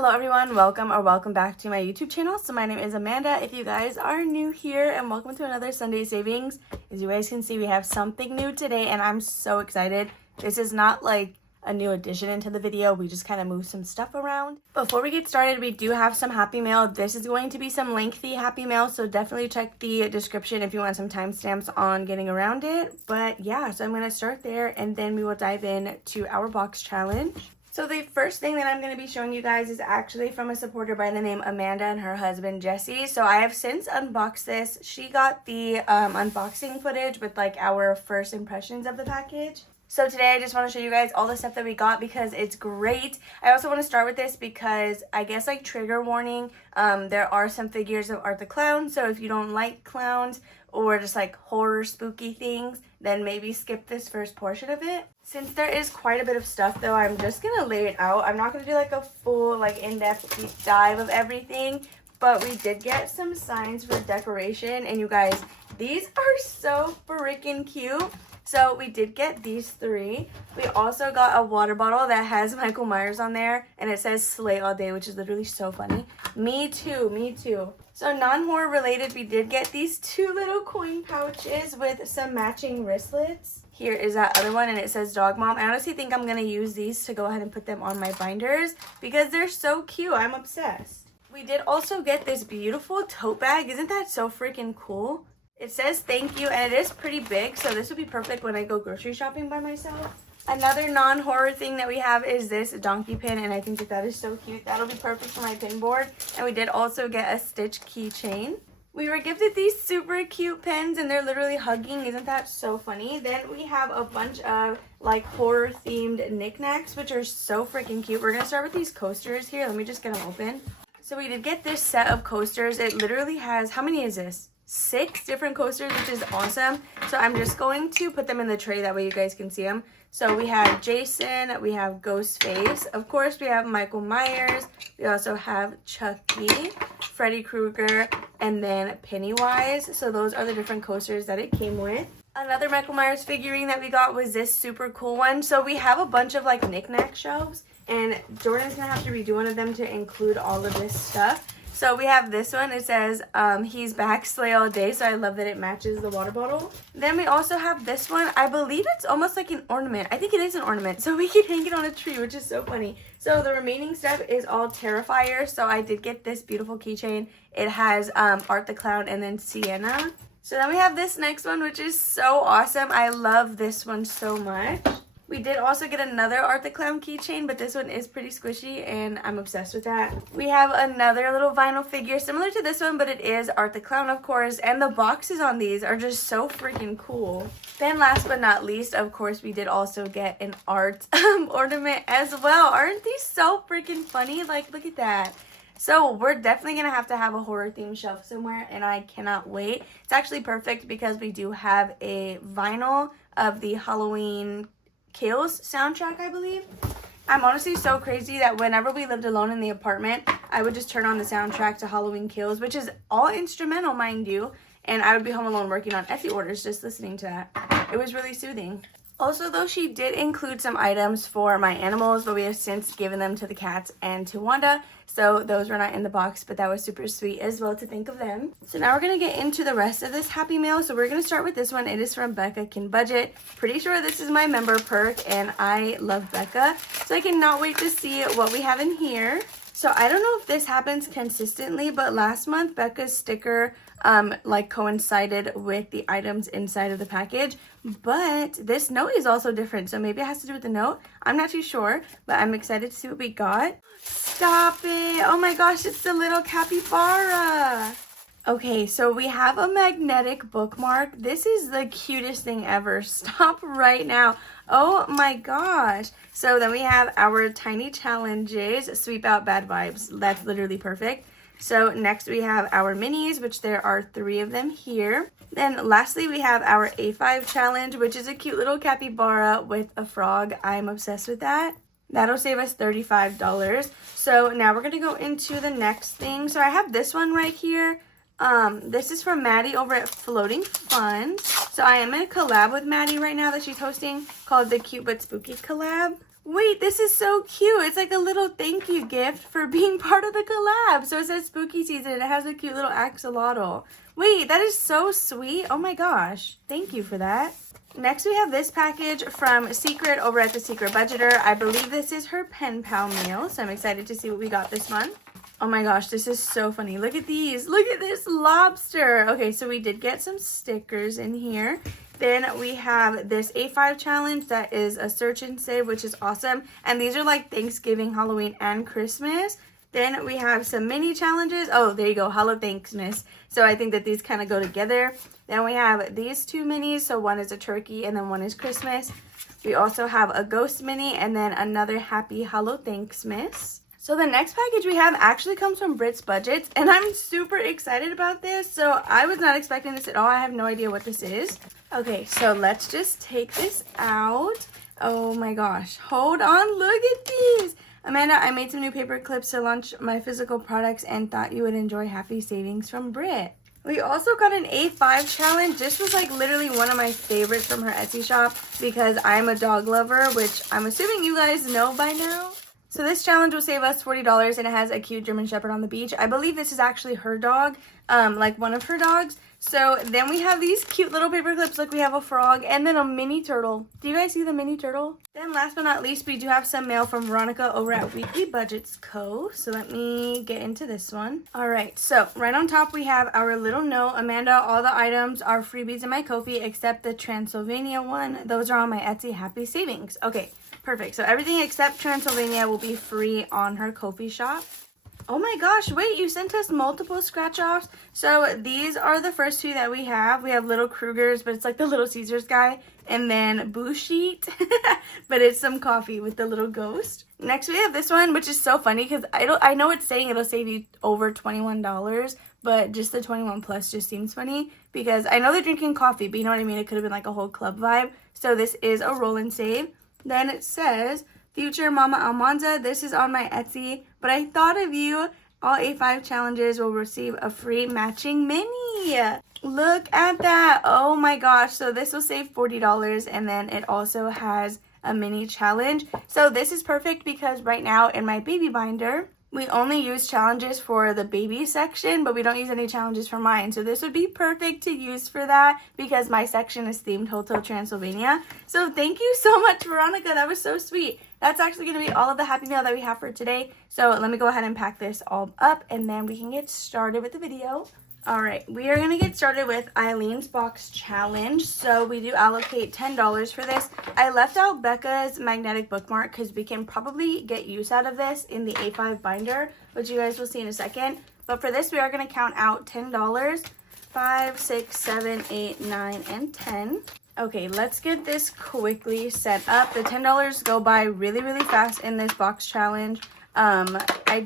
Hello everyone, welcome back to my YouTube channel. So my name is Amanda if you guys are new here, and welcome to another Sunday Savings. As you guys can see, we have something new today and I'm so excited. This is not like a new addition into the video, we just kind of moved some stuff around. Before we get started, we do have some happy mail. This is going to be some lengthy happy mail, so definitely check the description if you want some timestamps on getting around it. But yeah, so I'm going to start there and then we will dive in to our box challenge. So the first thing that I'm going to be showing you guys is actually from a supporter by the name Amanda and her husband Jesse. So I have since unboxed this. She got the unboxing footage with like our first impressions of the package. So today I just want to show you guys all the stuff that we got because it's great. I also want to start with this because I guess like trigger warning, there are some figures of Art the Clown. So if you don't like clowns or just like horror spooky things, then maybe skip this first portion of it. Since there is quite a bit of stuff though, I'm just going to lay it out. I'm not going to do like a full like in-depth deep dive of everything, but we did get some signs for decoration, and you guys, these are so freaking cute. So we did get these three. We also got a water bottle that has Michael Myers on there and it says slay all day, which is literally so funny. Me too, me too. So non-horror related, we did get these two little coin pouches with some matching wristlets. Here is that other one and it says Dog Mom. I honestly think I'm going to use these to go ahead and put them on my binders because they're so cute. I'm obsessed. We did also get this beautiful tote bag. Isn't that so freaking cool? It says thank you and it is pretty big, so this would be perfect when I go grocery shopping by myself. Another non-horror thing that we have is this donkey pin, and I think that is so cute. That'll be perfect for my pin board. And we did also get a Stitch keychain. We were gifted these super cute pens and they're literally hugging. Isn't that so funny? Then we have a bunch of like horror themed knickknacks, which are so freaking cute. We're going to start with these coasters here. Let me just get them open. So we did get this set of coasters. It literally has, how many is this? 6 different coasters, which is awesome. So I'm just going to put them in the tray, that way you guys can see them. So we have Jason, we have Ghostface, of course we have Michael Myers, we also have Chucky, Freddy Krueger, and then Pennywise. So those are the different coasters that it came with. Another Michael Myers figurine that we got was this super cool one. So we have a bunch of like knick-knack shelves, and Jordan's gonna have to redo one of them to include all of this stuff. So we have this one. It says, he's back, slay all day. So I love that it matches the water bottle. Then we also have this one. I believe it's almost like an ornament. I think it is an ornament. So we can hang it on a tree, which is so funny. So the remaining stuff is all Terrifier. So I did get this beautiful keychain. It has Art the Clown and then Sienna. So then we have this next one, which is so awesome. I love this one so much. We did also get another Art the Clown keychain, but this one is pretty squishy and I'm obsessed with that. We have another little vinyl figure similar to this one, but it is Art the Clown, of course, and the boxes on these are just so freaking cool. Then last but not least, of course, we did also get an art ornament as well. Aren't these so freaking funny? Like, look at that. So we're definitely going to have a horror themed shelf somewhere, and I cannot wait. It's actually perfect because we do have a vinyl of the Halloween Kills soundtrack, I believe. I'm honestly so crazy that whenever we lived alone in the apartment, I would just turn on the soundtrack to Halloween Kills, which is all instrumental, mind you, and I would be home alone working on Etsy orders just listening to that. It was really soothing. Also, though, she did include some items for my animals, but we have since given them to the cats and to Wanda, so those were not in the box, but that was super sweet as well to think of them. So now we're going to get into the rest of this happy mail. So we're going to start with this one. It is from Becca Can Budget. Pretty sure this is my member perk, and I love Becca, so I cannot wait to see what we have in here. So I don't know if this happens consistently, but last month Becca's sticker like coincided with the items inside of the package, but this note is also different, so maybe it has to do with the note. I'm not too sure, but I'm excited to see what we got. Stop it! Oh my gosh, it's the little capybara. Okay, so we have a magnetic bookmark. This is the cutest thing ever. Stop right now. Oh my gosh. So then we have our tiny challenges. Sweep out bad vibes. That's literally perfect. So next we have our minis, which there are 3 of them here. Then lastly, we have our A5 challenge, which is a cute little capybara with a frog. I'm obsessed with that. That'll save us $35. So now we're going to go into the next thing. So I have this one right here. This is from Maddie over at Floating Fun. So I am in a collab with Maddie right now that she's hosting called the Cute But Spooky Collab. Wait, this is so cute. It's like a little thank you gift for being part of the collab. So it says spooky season and it has a cute little axolotl. Wait, that is so sweet. Oh my gosh. Thank you for that. Next, we have this package from Secret over at the Secret Budgeter. I believe this is her pen pal meal, so I'm excited to see what we got this month. Oh my gosh, this is so funny. Look at these. Look at this lobster. Okay, so we did get some stickers in here. Then we have this A5 challenge that is a search and save, which is awesome. And these are like Thanksgiving, Halloween, and Christmas. Then we have some mini challenges. Oh, there you go. Hello Thanksmas. So I think that these kind of go together. Then we have these two minis. So one is a turkey and then one is Christmas. We also have a ghost mini and then another happy Hello Thanksmas. So the next package we have actually comes from Brit's Budgets, and I'm super excited about this. So I was not expecting this at all. I have no idea what this is. Okay, so let's just take this out. Oh my gosh, hold on, look at these. Amanda, I made some new paper clips to launch my physical products and thought you would enjoy happy savings from Brit. We also got an A5 challenge. This was like literally one of my favorites from her Etsy shop because I'm a dog lover, which I'm assuming you guys know by now. So this challenge will save us $40 and it has a cute German Shepherd on the beach. I believe this is actually her dog, like one of her dogs. So then we have these cute little paper clips. Look, we have a frog and then a mini turtle. Do you guys see the mini turtle? Then last but not least, we do have some mail from Veronica over at Weekly Budgets Co. So let me get into this one. All right, so right on top we have our little note. Amanda, all the items are freebies in my Ko-fi except the Transylvania one. Those are on my Etsy Happy Savings. Okay. Perfect. So everything except Transylvania will be free on her Ko-fi shop. Oh my gosh, wait, you sent us multiple scratch-offs. So these are the first two that we have. We have Little Krugers, but it's like the Little Caesars guy. And then Boo Sheet, but it's some coffee with the little ghost. Next we have this one, which is so funny because I know it's saying it'll save you over $21, but just the 21 plus just seems funny because I know they're drinking coffee, but you know what I mean? It could have been like a whole club vibe. So this is a roll and save. Then it says, Future Mama Almanza, this is on my Etsy, but I thought of you. All A5 challenges will receive a free matching mini. Look at that. Oh my gosh. So this will save $40 and then it also has a mini challenge. So this is perfect because right now in my baby binder, we only use challenges for the baby section, but we don't use any challenges for mine. So this would be perfect to use for that because my section is themed Hotel Transylvania. So thank you so much, Veronica. That was so sweet. That's actually going to be all of the Happy Mail that we have for today. So let me go ahead and pack this all up and then we can get started with the video. All right, we are going to get started with Eileen's Box Challenge. So we do allocate $10 for this. I left out Becca's magnetic bookmark because we can probably get use out of this in the A5 binder, which you guys will see in a second. But for this, we are going to count out $10, 5, 6, 7, 8, 9, and 10. Okay, let's get this quickly set up. The $10 go by really, really fast in this box challenge. I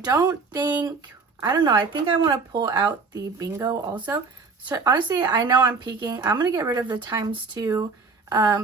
don't know. I think I want to pull out the bingo also. So honestly, I know I'm peeking. I'm going to get rid of the ×2.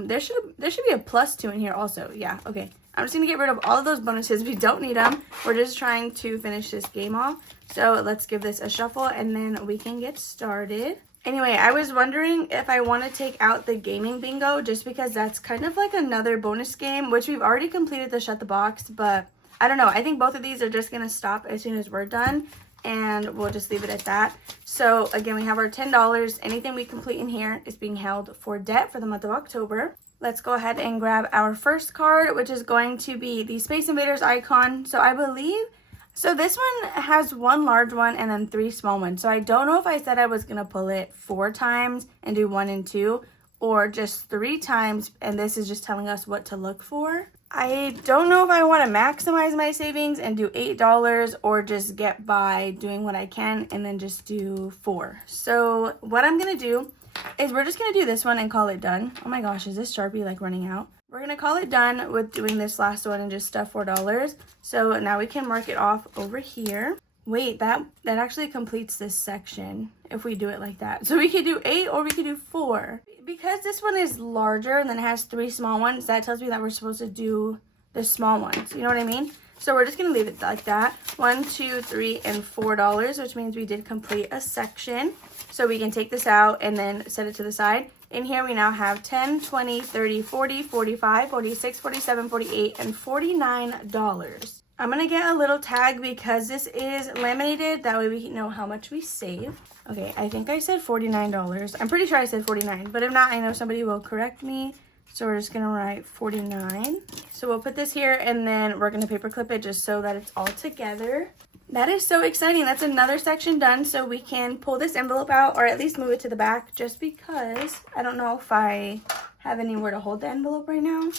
There should be a +2 in here also. Yeah, okay. I'm just going to get rid of all of those bonuses. We don't need them. We're just trying to finish this game off. So let's give this a shuffle and then we can get started. Anyway, I was wondering if I want to take out the gaming bingo just because that's kind of like another bonus game, which we've already completed the Shut the Box, but I don't know. I think both of these are just going to stop as soon as we're done. And we'll just leave it at that. So again, we have our $10. Anything we complete in here is being held for debt for the month of October. Let's go ahead and grab our first card, which is going to be the Space Invaders icon. So I believe, so this one has one large one and then 3 small ones. So I don't know if I said I was going to pull it 4 times and do 1 and 2 or just 3 times. And this is just telling us what to look for. I don't know if I want to maximize my savings and do $8 or just get by doing what I can and then just do 4. So what I'm going to do is we're just going to do this one and call it done. Oh my gosh, is this Sharpie like running out? We're going to call it done with doing this last one and just stuff $4. So now we can mark it off over here. Wait, that actually completes this section if we do it like that. So we could do 8 or we could do 4. Because this one is larger and then it has 3 small ones, that tells me that we're supposed to do the small ones. You know what I mean? So we're just going to leave it like that. 1, 2, 3, and $4, which means we did complete a section. So we can take this out and then set it to the side. In here we now have 10, 20, 30, 40, 45, 46, 47, 48, and $49. I'm going to get a little tag because this is laminated. That way we know how much we saved. Okay, I think I said $49. I'm pretty sure I said 49, but if not, I know somebody will correct me. So we're just going to write 49. So we'll put this here and then we're going to paper clip it just so that it's all together. That is so exciting. That's another section done, so we can pull this envelope out or at least move it to the back just because I don't know if I have anywhere to hold the envelope right now.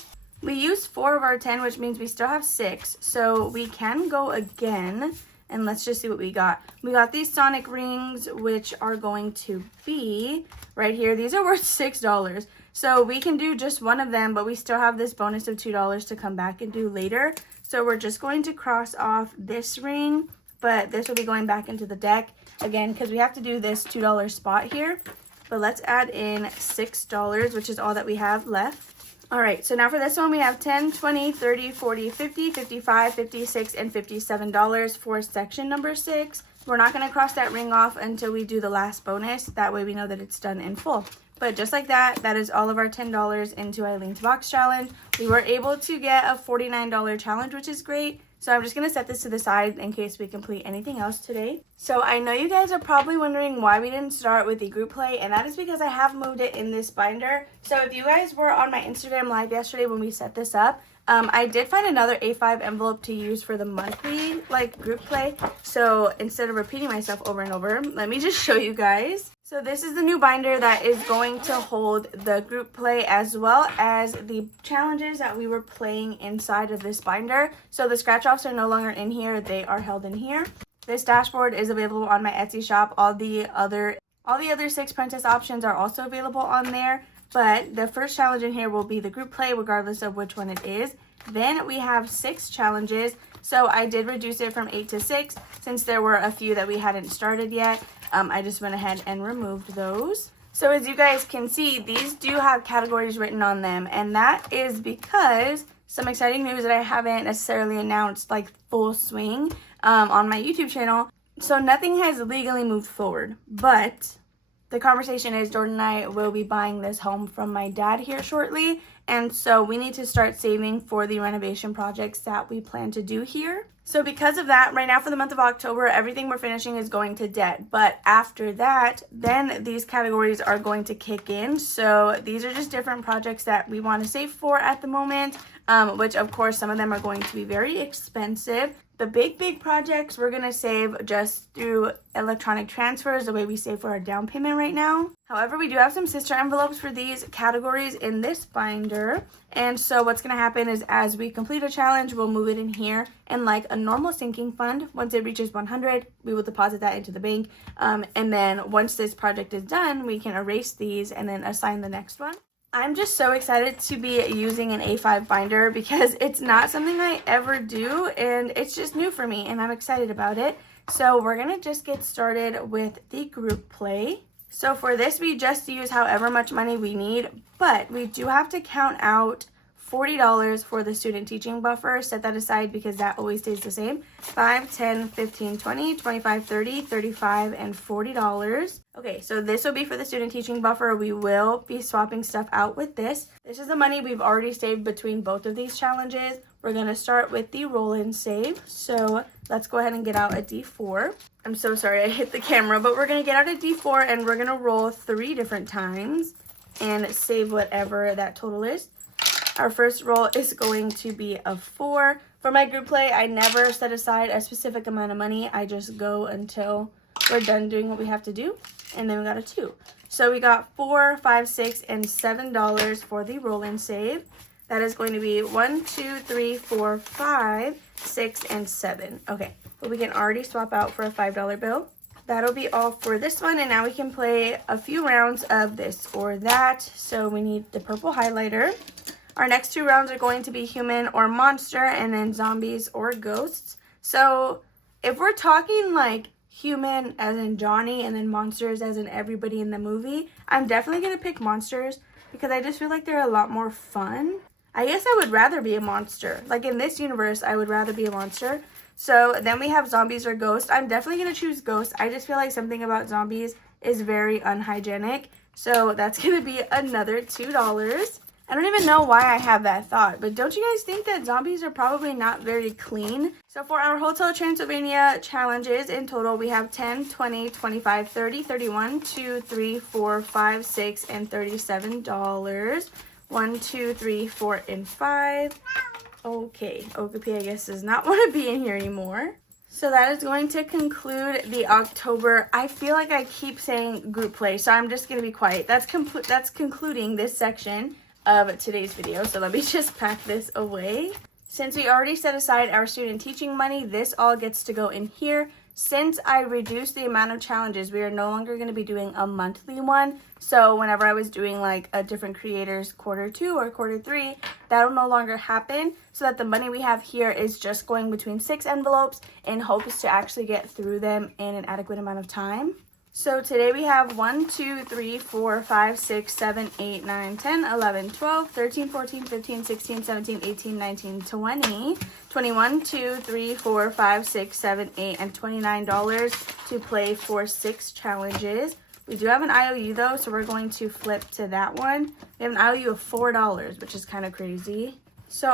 We used 4 of our 10, which means we still have 6, so we can go again and let's just see what we got. We got these Sonic rings, which are going to be right here. These are worth $6, so we can do just one of them, but we still have this bonus of $2 to come back and do later. So we're just going to cross off this ring, but this will be going back into the deck again because we have to do this $2 spot here. But let's add in $6, which is all that we have left. All right, so now for this one, we have 10, 20, 30, 40, 50, 55, 56, and $57 for section number 6. We're not going to cross that ring off until we do the last bonus. That way we know that it's done in full. But just like that, that is all of our $10 into Eileen's box challenge. We were able to get a $49 challenge, which is great. So I'm just going to set this to the side in case we complete anything else today. So I know you guys are probably wondering why we didn't start with the group play, and that is because I have moved it in this binder. So if you guys were on my Instagram live yesterday when we set this up, I did find another A5 envelope to use for the monthly group play. So instead of repeating myself over and over, let me just show you guys. So this is the new binder that is going to hold the group play as well as the challenges that we were playing inside of this binder. So the scratch offs are no longer in here, they are held in here. This dashboard is available on my Etsy shop. All the other 6 princess options are also available on there. But the first challenge in here will be the group play regardless of which one it is. Then we have 6 challenges. So I did reduce it from 8 to 6 since there were a few that we hadn't started yet. I just went ahead and removed those. So as you guys can see, these do have categories written on them, and that is because some exciting news that I haven't necessarily announced full swing on my YouTube channel. So nothing has legally moved forward, but the conversation is Jordan and I will be buying this home from my dad here shortly, and so we need to start saving for the renovation projects that we plan to do here. So because of that, right now for the month of October, everything we're finishing is going to debt. But after that, then these categories are going to kick in. So these are just different projects that we want to save for at the moment, which of course some of them are going to be very expensive. The big projects we're going to save just through electronic transfers, the way we save for our down payment right now. However, we do have some sister envelopes for these categories in this binder. And so what's going to happen is as we complete a challenge, we'll move it in here. And like a normal sinking fund, once it reaches 100, we will deposit that into the bank. And then once this project is done, we can erase these and then assign the next one. I'm just so excited to be using an A5 binder because it's not something I ever do and it's just new for me and I'm excited about it. So we're going to just get started with the group play. So for this, we just use however much money we need, but we do have to count out $40 for the student teaching buffer. Set that aside because that always stays the same. 5, 10, 15, 20, 25, 30, 35, and $40. Okay, so this will be for the student teaching buffer. We will be swapping stuff out with this. This is the money we've already saved between both of these challenges. We're going to start with the roll and save. So let's go ahead and get out a D4. I'm so sorry I hit the camera, but we're going to get out a D4 and we're going to roll 3 different times and save whatever that total is. Our first roll is going to be a 4. For my group play, I never set aside a specific amount of money. I just go until we're done doing what we have to do. And then we got a 2. So we got $4, $5, $6, and $7 for the roll and save. That is going to be 1, 2, 3, 4, 5, 6, and 7. Okay, but we can already swap out for a $5 bill. That'll be all for this one, and now we can play a few rounds of this or that. So we need the purple highlighter. Our next 2 rounds are going to be human or monster, and then zombies or ghosts. So if we're talking like human as in Johnny and then monsters as in everybody in the movie, I'm definitely going to pick monsters because I just feel like they're a lot more fun. I guess I would rather be a monster. Like in this universe, I would rather be a monster. So then we have zombies or ghosts. I'm definitely going to choose ghosts. I just feel like something about zombies is very unhygienic. So that's going to be another $2. I don't even know why I have that thought, but don't you guys think that zombies are probably not very clean? So for our Hotel Transylvania challenges in total, we have 10, 20, 25, 30, 31, 2, 3, 4, 5, 6, and $37. 1, 2, 3, 4, and 5. Okay, Okapi I guess does not want to be in here anymore. So that is going to conclude the October. I feel like I keep saying group play, so I'm just going to be quiet. That's concluding this section of today's video. So let me just pack this away. Since we already set aside our student teaching money, this all gets to go in here. Since I reduced the amount of challenges, we are no longer going to be doing a monthly one. So whenever I was doing like a different creators quarter 2 or quarter 3, that'll no longer happen. So that the money we have here is just going between 6 envelopes in hopes to actually get through them in an adequate amount of time. So today we have 1, 2, 3, 4, 5, 6, 7, 8, 9, 10, 11, 12, 13, 14, 15, 16, 17, 18, 19, 20, 21, 2, 3, 4, 5, 6, 7, 8, and $29 to play for 6 challenges. We do have an IOU though, so we're going to flip to that one. We have an IOU of $4, which is kind of crazy. So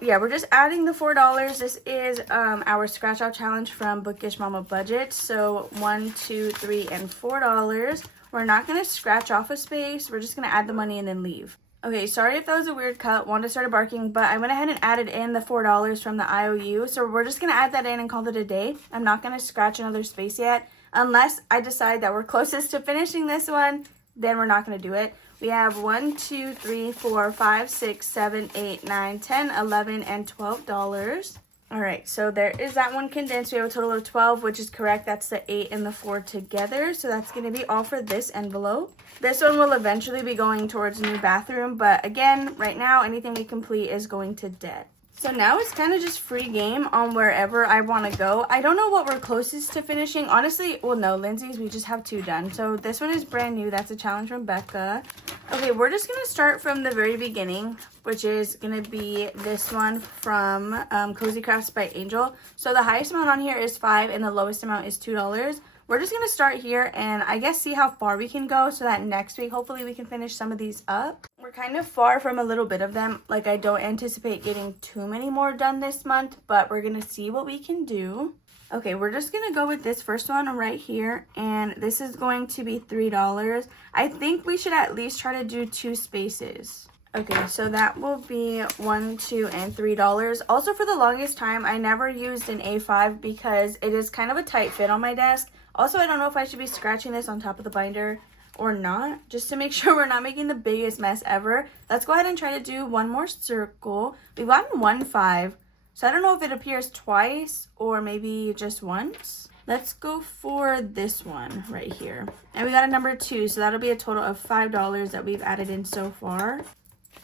we're just adding the $4. This is our scratch off challenge from Bookish Mama Budget. So 1, 2, 3, and $4. We're not going to scratch off a space. We're just going to add the money and then leave. Okay, sorry if that was a weird cut. Wanda started barking, but I went ahead and added in the $4 from the IOU. So we're just going to add that in and call it a day. I'm not going to scratch another space yet. Unless I decide that we're closest to finishing this one, then we're not going to do it. We have 1, 2, 3, 4, 5, 6, 7, 8, 9, 10, 11, and $12. All right, so there is that one condensed. We have a total of 12, which is correct. That's the 8 and the 4 together. So that's going to be all for this envelope. This one will eventually be going towards a new bathroom. But again, right now, anything we complete is going to debt. So now it's kind of just free game on wherever I want to go. I don't know what we're closest to finishing. Honestly, well, no, Lindsay's, we just have 2 done. So this one is brand new. That's a challenge from Becca. Okay, we're just going to start from the very beginning, which is going to be this one from CozyCraftsByAngel. So the highest amount on here is 5 and the lowest amount is $2. We're just going to start here and I guess see how far we can go so that next week, hopefully we can finish some of these up. We're kind of far from a little bit of them. Like I don't anticipate getting too many more done this month, but we're going to see what we can do. Okay, we're just going to go with this first one right here. And this is going to be $3. I think we should at least try to do 2 spaces. Okay, so that will be $1, $2, and $3. Also, for the longest time, I never used an A5 because it is kind of a tight fit on my desk. Also, I don't know if I should be scratching this on top of the binder or not, just to make sure we're not making the biggest mess ever. Let's go ahead and try to do one more circle. We've gotten 1 5, so I don't know if it appears twice or maybe just once. Let's go for this one right here. And we got a number 2, so that'll be a total of $5 that we've added in so far.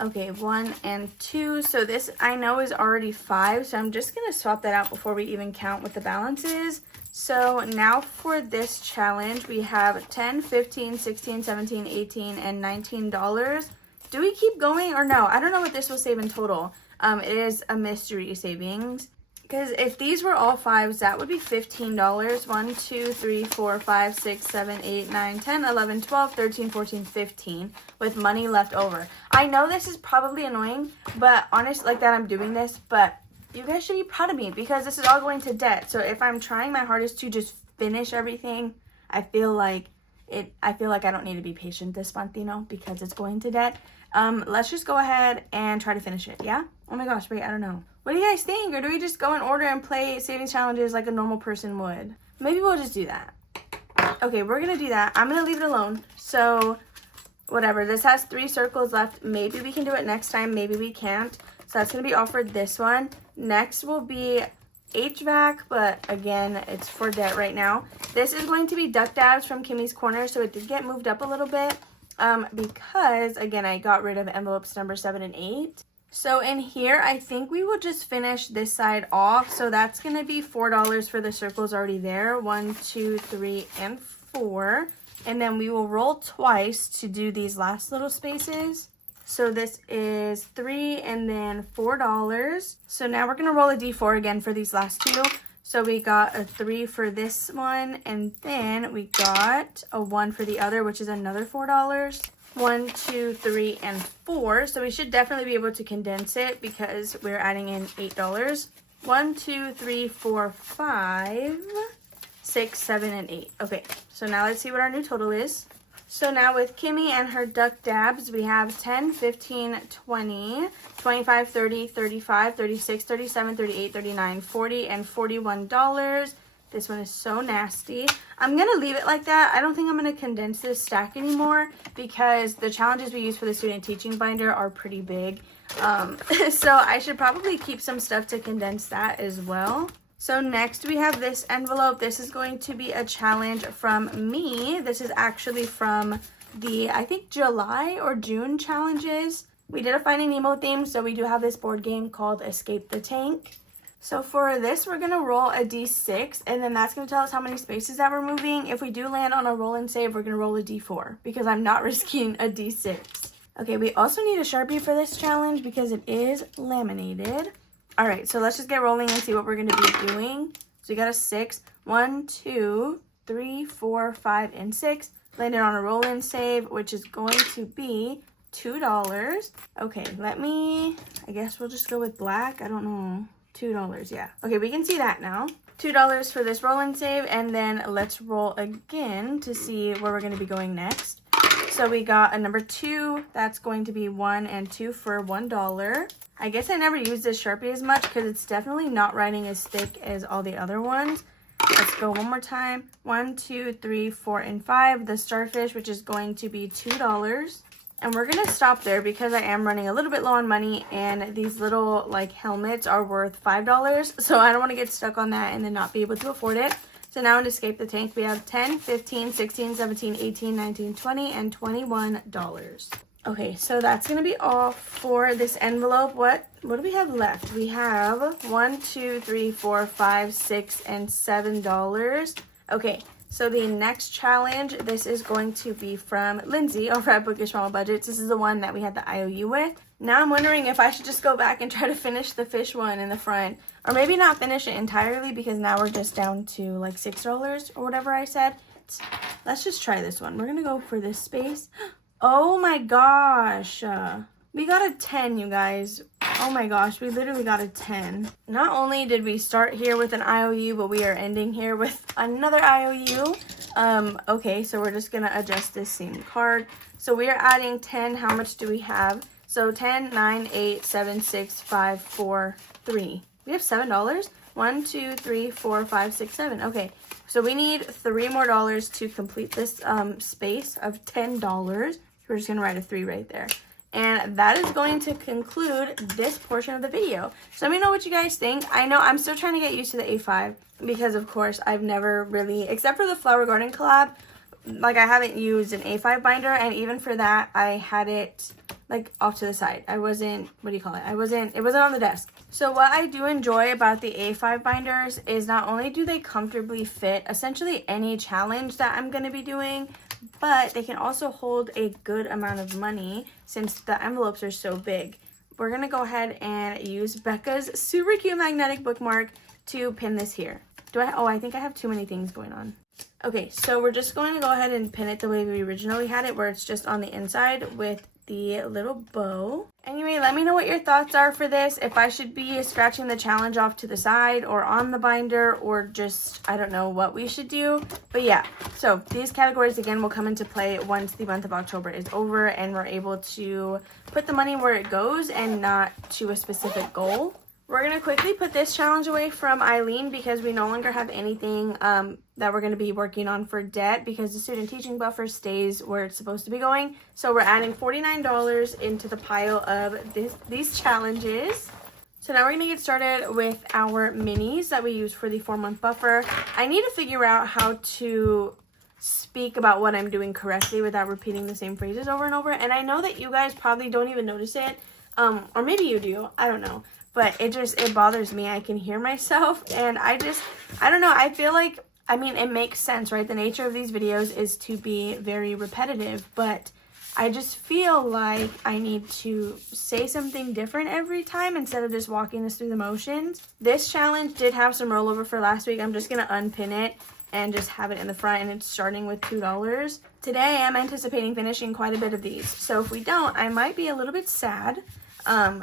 Okay, 1 and 2. So this I know is already 5, so I'm just going to swap that out before we even count what the balance is. So now for this challenge, we have 10, 15, 16, 17, 18, and $19. Do we keep going or no? I don't know what this will save in total. It is a mystery savings. Because if these were all 5s, that would be $15. 1, 2, 3, 4, 5, 6, 7, 8, 9, 10, 11, 12, 13, 14, 15 with money left over. I know this is probably annoying, but honestly, like that I'm doing this, but you guys should be proud of me because this is all going to debt. So if I'm trying my hardest to just finish everything, I feel like I don't need to be patient this month, you know, because it's going to debt. Let's just go ahead and try to finish it, yeah? Oh my gosh, wait, I don't know. What do you guys think? Or do we just go in order and play savings challenges like a normal person would? Maybe we'll just do that. Okay, we're going to do that. I'm going to leave it alone. So, whatever. This has 3 circles left. Maybe we can do it next time. Maybe we can't. So, that's going to be all for this one. Next will be HVAC, but again, it's for debt right now. This is going to be Duck Dabs from Kimmy's Corner. So, it did get moved up a little bit because, again, I got rid of envelopes number 7 and 8. So in here, I think we will just finish this side off. So that's going to be $4 for the circles already there. 1, 2, 3, and 4. And then we will roll twice to do these last little spaces. So this is 3 and then $4. So now we're going to roll a D4 again for these last 2. So we got a 3 for this one, and then we got a 1 for the other, which is another $4. 1, 2, 3, and 4. So we should definitely be able to condense it because we're adding in $8. 1, 2, 3, 4, 5, 6, 7, and 8. Okay, so now let's see what our new total is. So now with Kimmy and her duck dabs, we have 10, 15, 20, 25, 30, 35, 36, 37, 38, 39, 40, and $41. This one is so nasty. I'm going to leave it like that. I don't think I'm going to condense this stack anymore because the challenges we use for the student teaching binder are pretty big. So I should probably keep some stuff to condense that as well. So next we have this envelope. This is going to be a challenge from me. This is actually from the, I think, July or June challenges. We did a Finding Nemo theme, so we do have this board game called Escape the Tank. So for this, we're going to roll a d6, and then that's going to tell us how many spaces that we're moving. If we do land on a roll and save, we're going to roll a d4 because I'm not risking a d6. Okay, we also need a Sharpie for this challenge because it is laminated. All right, so let's just get rolling and see what we're going to be doing. So we got a 6. 1, 2, 3, 4, 5, and 6. Landed on a roll and save, which is going to be $2. Okay, I guess we'll just go with black. I don't know. $2, yeah. Okay, we can see that now. $2 for this roll and save, and then let's roll again to see where we're going to be going next. So we got a number 2. That's going to be 1 and 2 for $1. I guess I never use this Sharpie as much because it's definitely not writing as thick as all the other ones. Let's go one more time. 1, 2, 3, 4, and 5. The starfish, which is going to be $2. And we're going to stop there because I am running a little bit low on money, and these little like helmets are worth $5. So I don't want to get stuck on that and then not be able to afford it. So now in Escape the Tank, we have 10, 15, 16, 17, 18, 19, 20, and $21. Okay, so that's going to be all for this envelope. What do we have left? We have 1, 2, 3, 4, 5, 6, and $7. Okay, so the next challenge, this is going to be from Lindsay over at BudgetWithAmanda. This is the one that we had the IOU with. Now I'm wondering if I should just go back and try to finish the fish one in the front. Or maybe not finish it entirely because now we're just down to like $6 or whatever I said. Let's just try this one. We're going to go for this space. Oh my gosh. We got a 10, you guys. Oh my gosh, we literally got a 10. Not only did we start here with an IOU, but we are ending here with another IOU. Okay, so we're just gonna adjust this same card. So we are adding 10. How much do we have? So 10, 9, 8, 7, 6, 5, 4, 3. We have $7. 1, 2, 3, 4, 5, 6, 7. Okay, so we need $3 more to complete this space of $10. We're just gonna write a 3 right there. And that is going to conclude this portion of the video. So let me know what you guys think. I know I'm still trying to get used to the A5 because, of course, I've never really, except for the Flower Garden collab, like I haven't used an A5 binder. And even for that, I had it like off to the side. I wasn't, what do you call it? It wasn't on the desk. So what I do enjoy about the A5 binders is not only do they comfortably fit essentially any challenge that I'm going to be doing, but they can also hold a good amount of money since the envelopes are so big. We're going to go ahead and use Becca's super cute magnetic bookmark to pin this here. I think I have too many things going on. Okay, so we're just going to go ahead and pin it the way we originally had it, where it's just on the inside with the little bow. Anyway, let me know what your thoughts are for this. If I should be scratching the challenge off to the side or on the binder, or just, I don't know what we should do. But yeah, so these categories again will come into play once the month of October is over and we're able to put the money where it goes and not to a specific goal. We're going to quickly put this challenge away from Eileen because we no longer have anything that we're going to be working on for debt because the student teaching buffer stays where it's supposed to be going. So we're adding $49 into the pile of these challenges. So now we're going to get started with our minis that we use for the 4-month buffer. I need to figure out how to speak about what I'm doing correctly without repeating the same phrases over and over. And I know that you guys probably don't even notice it, or maybe you do, I don't know. But it bothers me. I can hear myself and I don't know. I feel like, I mean, it makes sense, right? The nature of these videos is to be very repetitive, but I just feel like I need to say something different every time instead of just walking us through the motions. This challenge did have some rollover for last week. I'm just going to unpin it and just have it in the front, and it's starting with $2. Today, I'm anticipating finishing quite a bit of these. So if we don't, I might be a little bit sad.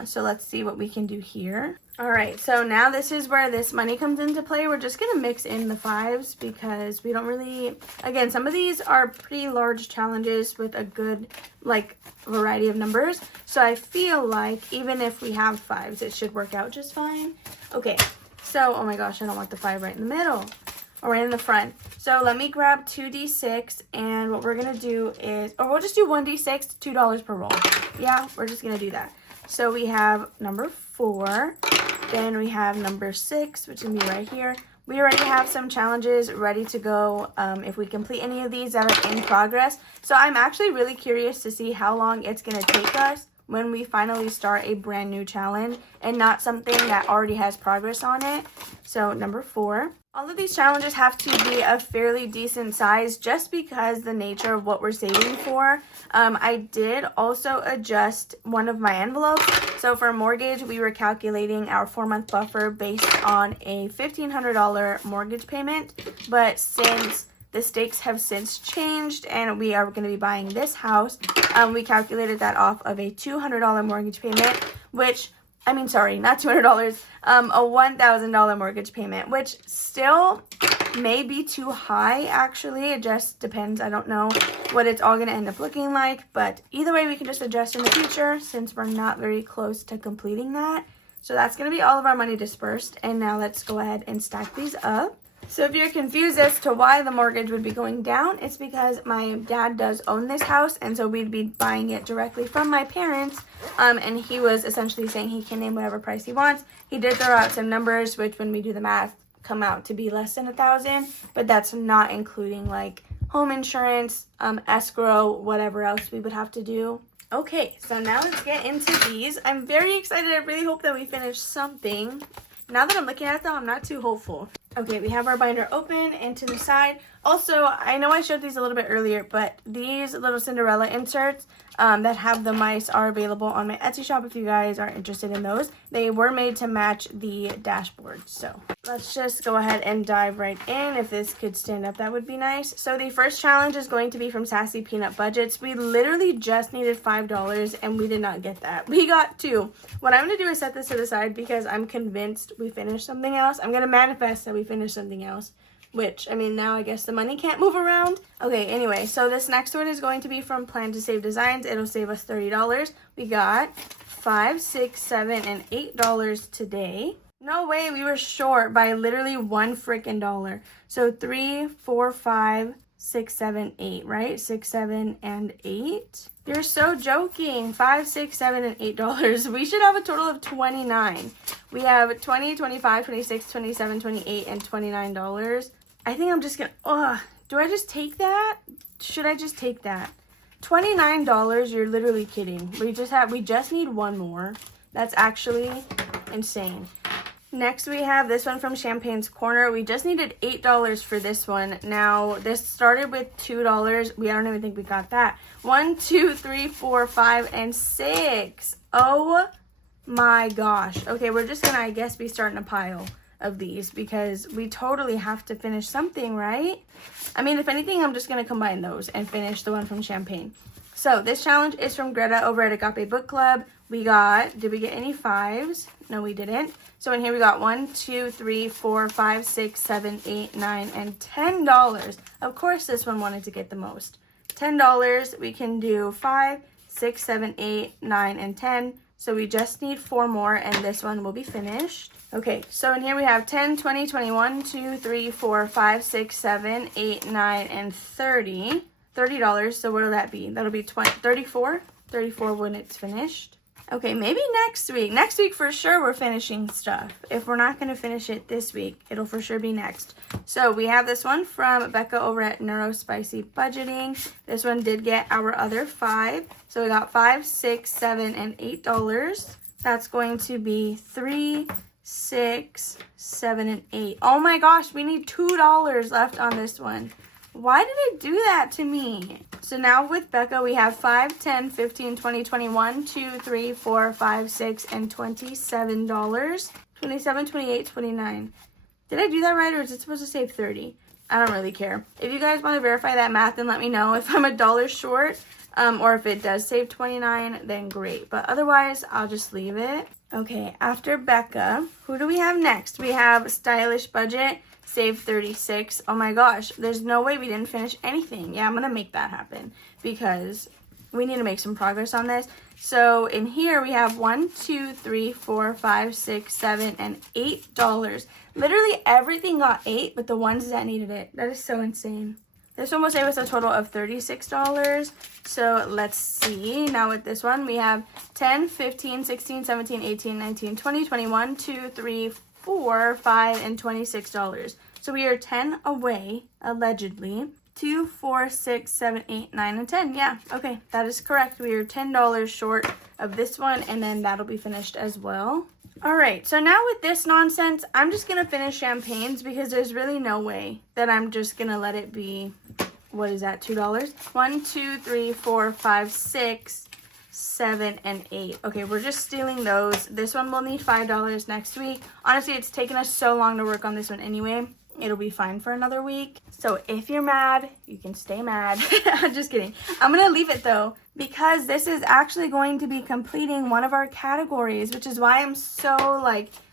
So let's see what we can do here. All right, so now this is where this money comes into play. We're just gonna mix in the 5s because we don't really, again, some of these are pretty large challenges with a good like variety of numbers. So I feel like even if we have 5s, it should work out just fine. Okay, so, oh my gosh, I don't want the 5 right in the middle or right in the front. So let me grab 2d6, and what we're gonna do is, or we'll just do 1d6, $2 per roll. Yeah, we're just gonna do that. So we have number 4, then we have number 6, which is gonna be right here. We already have some challenges ready to go if we complete any of these that are in progress. So I'm actually really curious to see how long it's gonna take us when we finally start a brand new challenge and not something that already has progress on it. So number 4. All of these challenges have to be a fairly decent size just because the nature of what we're saving for. I did also adjust one of my envelopes. So for mortgage, we were calculating our 4-month buffer based on a $1,500 mortgage payment. But since the stakes have since changed and we are going to be buying this house, we calculated that off of a $200 mortgage payment, which, I mean, sorry, not $200, a $1,000 mortgage payment, which still may be too high, actually. It just depends. I don't know what it's all going to end up looking like, but either way, we can just adjust in the future since we're not very close to completing that. So that's going to be all of our money dispersed, and now let's go ahead and stack these up. So if you're confused as to why the mortgage would be going down, it's because my dad does own this house, and so we'd be buying it directly from my parents, and he was essentially saying he can name whatever price he wants. He did throw out some numbers, which when we do the math, come out to be less than $1,000, but that's not including like home insurance, escrow, whatever else we would have to do. Okay, so now let's get into these. I'm very excited. I really hope that we finish something. Now that I'm looking at them, I'm not too hopeful. Okay, we have our binder open and to the side. Also, I know I showed these a little bit earlier, but these little Cinderella inserts that have the mice are available on my Etsy shop if you guys are interested in those. They were made to match the dashboard. So let's just go ahead and dive right in. If this could stand up, that would be nice. So the first challenge is going to be from Sassy Peanut Budgets. We literally just needed $5 and we did not get that. We got 2. What I'm going to do is set this to the side because I'm convinced we finished something else. I'm going to manifest that we finished something else. Which, I mean, now I guess the money can't move around. Okay, anyway, so this next one is going to be from Plan to Save Designs. It'll save us $30. We got $5, $6, $7, and $8 today. No way, we were short by literally $1 freaking dollar. So 3, 4, 5, 6, 7, 8, right? 6, 7, and 8. You're so joking. 5, 6, 7, and $8. We should have a total of 29. We have 20, 25, 26, 27, 28, and $29. I think I'm just gonna, do I just take that? Should I just take that? $29, you're literally kidding. We just need one more. That's actually insane. Next, we have this one from Champagne's Corner. We just needed $8 for this one. Now, this started with $2. I don't even think we got that. 1, 2, 3, 4, 5, and 6. Oh my gosh. Okay, we're just gonna, I guess, be starting a pile of these because we totally have to finish something, right? I mean, if anything, I'm just gonna combine those and finish the one from Champagne. So this challenge is from Greta over at Agape Book Club. Did we get any 5s? No, we didn't. So in here we got 1, 2, 3, 4, 5, 6, 7, 8, 9, and $10. Of course this one wanted to get the most. $10, we can do 5, 6, 7, 8, 9, and 10. So we just need 4 more and this one will be finished. Okay, so in here we have 10, 20, 21, 2, 3, 4, 5, 6, 7, 8, 9, and 30. $30, so what will that be? That'll be 34 when it's finished. Okay, maybe next week. Next week for sure we're finishing stuff. If we're not going to finish it this week, it'll for sure be next. So we have this one from Becca over at Neurospicy Budgeting. This one did get our other 5. So we got 5, 6, 7, and $8. That's going to be 3, 6, 7, and 8. Oh my gosh, we need $2 left on this one. Why did it do that to me? So now with Becca, we have 5, 10, 15, 20, 21, 2, 3, 4, 5, 6, and $27. 27, 28, 29. Did I do that right, or is it supposed to say 30? I don't really care. If you guys want to verify that math, then let me know. If I'm $1 short, or if it does save 29, then great. But otherwise, I'll just leave it. Okay, after Becca, who do we have next? We have Stylish Budget, save 36. Oh my gosh, there's no way we didn't finish anything. Yeah, I'm gonna make that happen because we need to make some progress on this. So in here we have 1, 2, 3, 4, 5, 6, 7, and $8. Literally everything got 8, but the ones that needed it. That is so insane. This one will save us a total of $36. So let's see. Now with this one, we have 10, 15, 16, 17, 18, 19, 20, 21, 2, 3, 4, 5, and $26. So we are 10 away, allegedly. 2, 4, 6, 7, 8, 9, and 10. Yeah, okay, that is correct. We are $10 short of this one, and then that'll be finished as well. All right, so now with this nonsense, I'm just going to finish champagnes because there's really no way that I'm just going to let it be, what is that, $2? 1, 2, 3, 4, 5, 6, 7, and 8. Okay, we're just stealing those. This one will need $5 next week. Honestly, it's taken us so long to work on this one anyway. It'll be fine for another week. So if you're mad, you can stay mad. I'm just kidding. I'm going to leave it though, because this is actually going to be completing one of our categories, which is why I'm so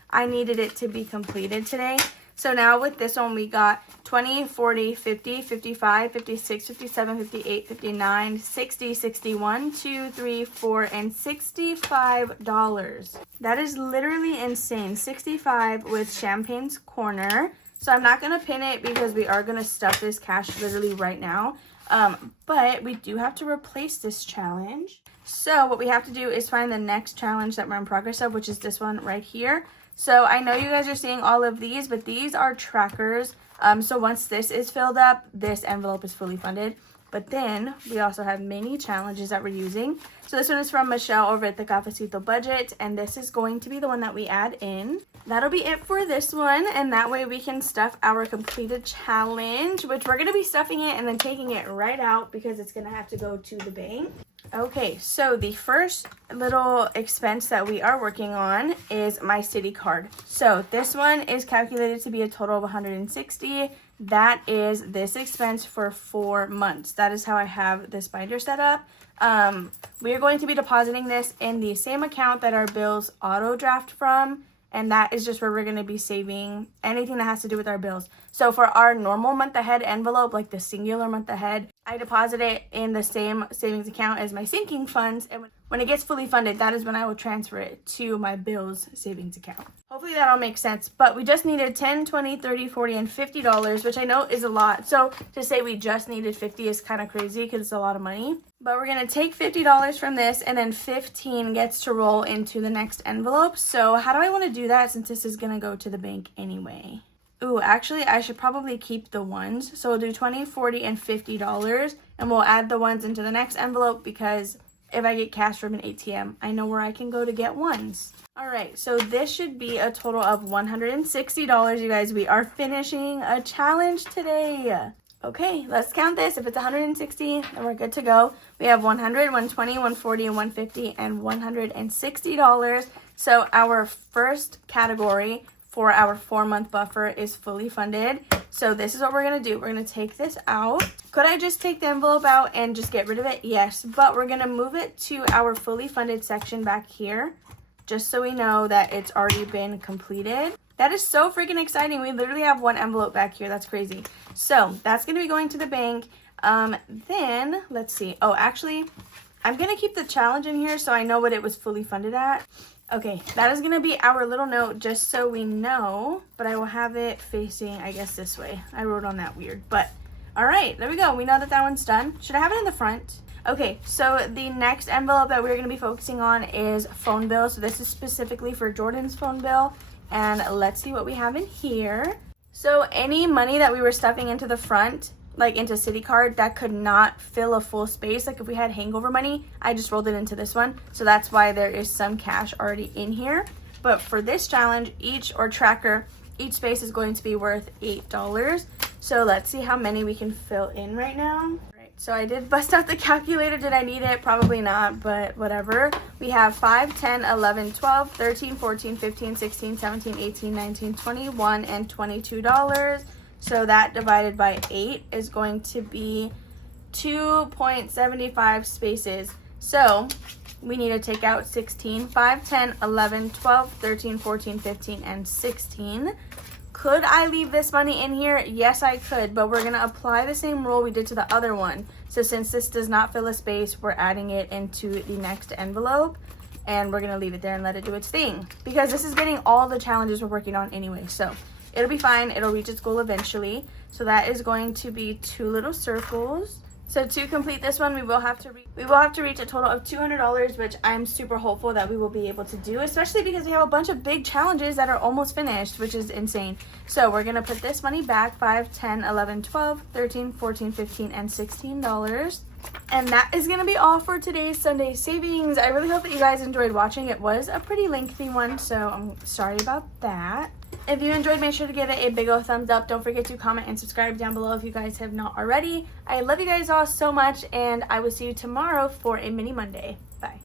I needed it to be completed today. So now with this one, we got 20, 40, 50, 55, 56, 57, 58, 59, 60, 61, 2, 3, 4, and $65. That is literally insane. 65 with Champagne's Corner. So I'm not going to pin it because we are going to stuff this cash literally right now. But we do have to replace this challenge. So what we have to do is find the next challenge that we're in progress of, which is this one right here. So I know you guys are seeing all of these, but these are trackers. So once this is filled up, this envelope is fully funded. But then we also have mini challenges that we're using. So this one is from Michelle over at the Cafecito Budget, and this is going to be the one that we add in. That'll be it for this one, and that way we can stuff our completed challenge, which we're going to be stuffing it and then taking it right out because it's going to have to go to the bank. Okay, so the first little expense that we are working on is my city card. So this one is calculated to be a total of $160. That is this expense for 4 months. That is how I have this binder set up. We are going to be depositing this in the same account that our bills auto draft from. And that is just where we're going to be saving anything that has to do with our bills. So for our normal month ahead envelope, like the singular month ahead, I deposit it in the same savings account as my sinking funds. And when it gets fully funded, that is when I will transfer it to my bills savings account. Hopefully that all makes sense. But we just needed $10, $20, $30, $40, and $50, which I know is a lot. So to say we just needed $50 is kind of crazy because it's a lot of money. But we're going to take $50 from this, and then $15 gets to roll into the next envelope. So how do I want to do that since this is going to go to the bank anyway? Ooh, actually, I should probably keep the ones. So we'll do $20, $40, and $50, and we'll add the ones into the next envelope because if I get cash from an ATM, I know where I can go to get ones. All right, so this should be a total of $160, you guys. We are finishing a challenge today. Okay, let's count this. If it's 160, then we're good to go. We have 100, 120, 140, 150, and $160. So our first category for our 4-month buffer is fully funded. So this is what we're going to do. We're going to take this out. Could I just take the envelope out and just get rid of it? Yes, but we're going to move it to our fully funded section back here, just so we know that it's already been completed. That is so freaking exciting. We literally have one envelope back here. That's crazy. So that's going to be going to the bank. Then let's see. Oh, actually, I'm going to keep the challenge in here so I know what it was fully funded at. Okay, that is going to be our little note just so we know, but I will have it facing, I guess, this way. I wrote on that weird, but all right, there we go. We know that that one's done. Should I have it in the front? Okay, so the next envelope that we're going to be focusing on is phone bill. So this is specifically for Jordan's phone bill. And let's see what we have in here. So any money that we were stuffing into the front, like into city card, that could not fill a full space. Like if we had hangover money, I just rolled it into this one. So that's why there is some cash already in here. But for this challenge, each tracker, each space is going to be worth $8. So let's see how many we can fill in right now. Right, so I did bust out the calculator. Did I need it? Probably not, but whatever. We have 5, 10, 11, 12, 13, 14, 15, 16, 17, 18, 19, 21, and $22. So that divided by 8 is going to be 2.75 spaces. So we need to take out 16, 5, 10, 11, 12, 13, 14, 15, and 16. Could I leave this money in here? Yes, I could, but we're going to apply the same rule we did to the other one. So since this does not fill a space, we're adding it into the next envelope, and we're going to leave it there and let it do its thing, because this is getting all the challenges we're working on anyway. So it'll be fine. It'll reach its goal eventually. So that is going to be 2 little circles. So to complete this one, we will have to reach a total of $200, which I'm super hopeful that we will be able to do, especially because we have a bunch of big challenges that are almost finished, which is insane. So we're going to put this money back, 5, 10, 11, 12, 13, 14, 15, and $16. And that is going to be all for today's Sunday savings. I really hope that you guys enjoyed watching. It was a pretty lengthy one, so I'm sorry about that. If you enjoyed, make sure to give it a big old thumbs up. Don't forget to comment and subscribe down below if you guys have not already. I love you guys all so much, and I will see you tomorrow for a mini Monday.